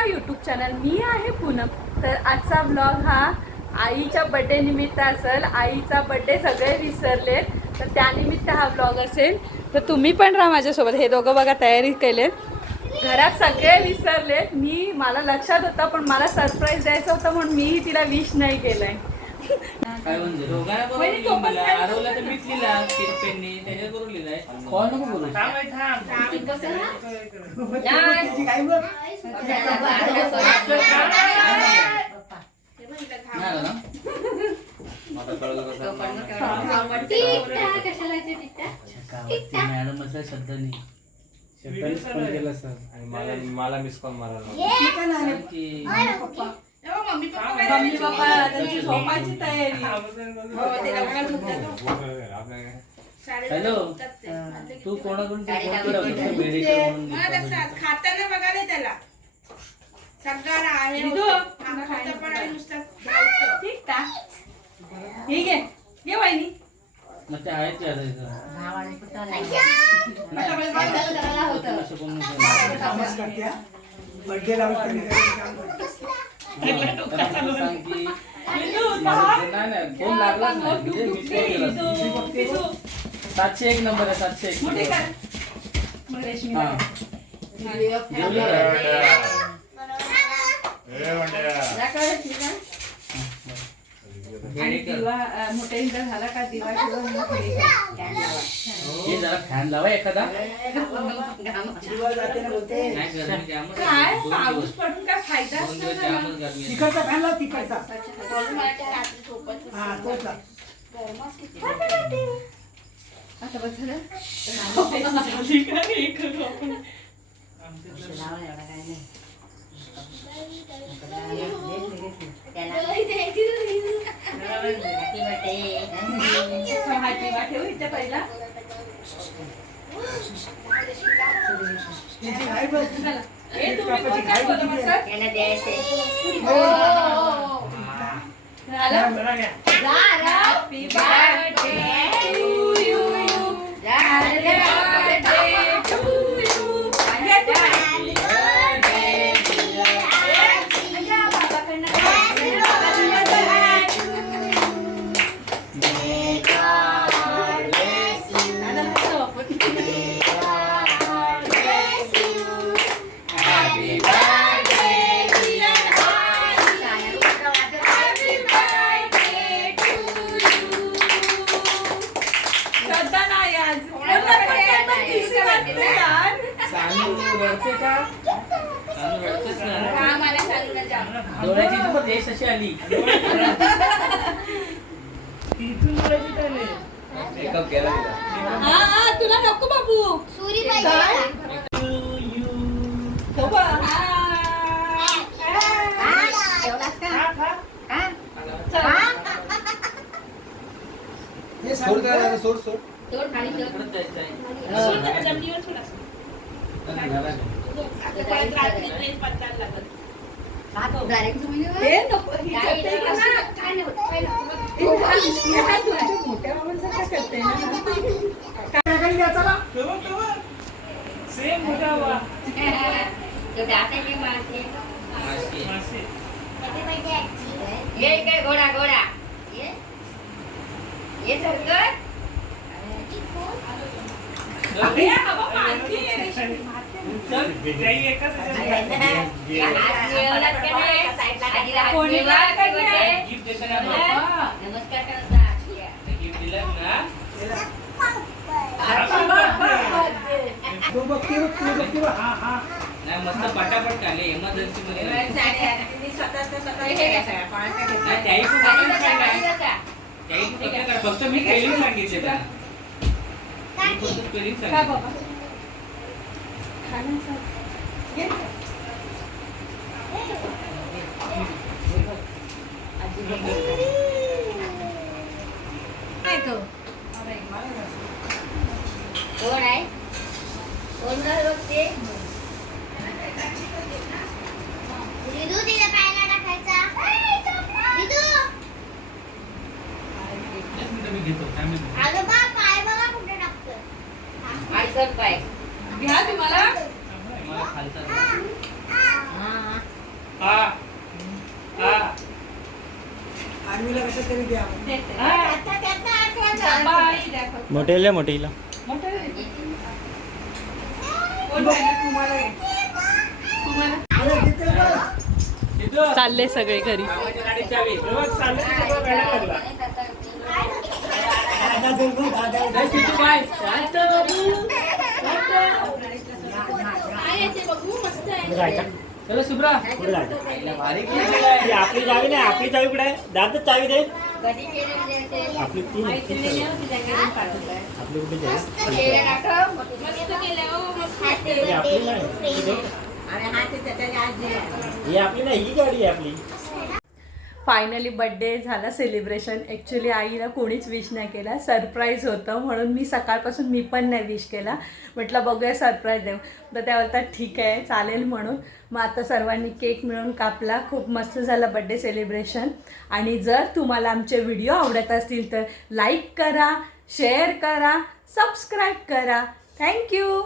माय YouTube channel मी आहे पूनम. तर आजचा ब्लॉग हा आईच्या बड्डे निमित्त असेल. आईचा बड्डे सगळे विसरले. तर त्यानिमित्त हा ब्लॉग असेल. तर तुम्ही पण राहा माझ्यासोबत. हे दोघं बघा तयारी केलेत. घरात सगळे विसरले मी मला लक्षात होतं पण मला सरप्राईज द्यायचं होतं म्हणून मीही तिला विश नाही केलं आहे हरवला तर मीच लिहिला पेनने बरोबर लिहिलाय. कॉल नको बोलू. मॅडमच शब्द नाही. फोन केला सर. आणि मला मला मिस कॉल मारायला की मम्मी पप्पा त्यांची झोपायची तयारी. हॅलो. तू कोणाकडून ते फोन केला होता? मेडिकल म्हणून खाताना बघायला त्याला. सगळा आहे दिदू, खाता पण आणि नुसतं. धावतं. ठीक का हे घे. वहिनी. मग ते आहेत आता इथं? नाही. असं कोण नाही. नाही सातशे एक नंबर आहे सातशे एक नंबर. कर मग रेशमी हा जेवली का? आणि. दिवा मोठ्या इंटर झाला का दिवा. हे जरा फॅन लावा एखादा नाही गरमी जामच आहे. काय दोन पाऊस पडून काय फायदा दोन असतो दिवस त्याला? जामच गरमी आहे. तिकडचा फॅन लाव तिकडचा हा तोच लाव. आता बस झालं? झाली का नाही? करू आपण. Happy birthday रडते का सानू रडतेच ना हा मला सांगू ना जा. डोळ्याची तू पण रेष अशी आली मेकअप केला तिला. हा हा तुला नको बाबू काय? हो बा. हे सांग का? सोड. इकडंच जायचं सोड सोड मोठ्या बाबांसारखा करते ना. ये काय घोडा घोडा. ये. ये सरकट मस्त पटापट काढले इमर्जन्सी मध्ये. हे त्याही. फक्त मी सांगितले त्यांना मी फक्त स्पेलिंग खालचाच पाय. घ्या तुम्हाला मोठेला मोठेला चालले सगळे घरी. दादा जर दादा बाबू चला शुभ्रा आपली चावी नाही आपली चावी कुठे आहे दादा चावी दे आपली ती नाही, आपली कुठे आपली नाही आपली नाही ही गाडी आहे आपली. फायनली बड्डे झाला सेलिब्रेशन ॲक्च्युली आईला कोणीच विश नाही केला. सरप्राईज होतं. म्हणून मी सकाळपासून मी पण नाही विश केला. म्हटलं बघूया सरप्राईज देऊ. तर त्या बोलतात ठीक आहे चालेल म्हणून. मग आता सर्वांनी केक मिळून कापला. खूप मस्त झालं बड्डे सेलिब्रेशन आणि जर तुम्हाला आमचे व्हिडिओ आवडत असतील तर लाईक करा शेअर करा सबस्क्राईब करा. थँक्यू